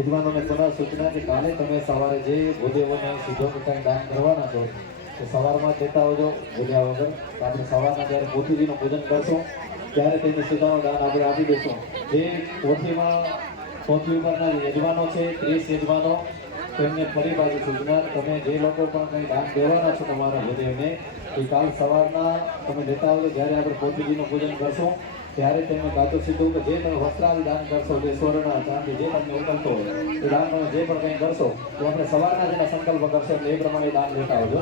યજમાનોને પુનઃ સૂચના કે કાલે તમે સવારે જે ભૂદેવોને સીધો કંઈ દાન કરવાના છો તો સવારમાં દેતા હોજો ભૂલ્યા વગર. તો આપણે સવારના જ્યારે પોથીજીનું પૂજન કરશું ત્યારે તેની સીધાનું દાન આપણે આપી દઈશું. જે પોથી ઉપરના યજમાનો છે 30 યજમાનો તેમને ફરી બાજુ સૂચના, તમે જે લોકો પણ કંઈ દાન દેવાના છો તમારા ભૂદેવને એ કાલ સવારના તમે દેતા હોજો. જ્યારે આપણે પોથીજીનું પૂજન કરશું ત્યારે તેમને કાચું સીધું કે જે તમે વસ્ત્રાદિ દાન કરશો, જે સ્વર્ણ ચાંદી જે તમને ઉતરતો હોય એ દાન તમે જે પણ કંઈ કરશો તો આપણે સવારના જેના સંકલ્પ કરશો એટલે એ પ્રમાણે દાન દેતા હોજો.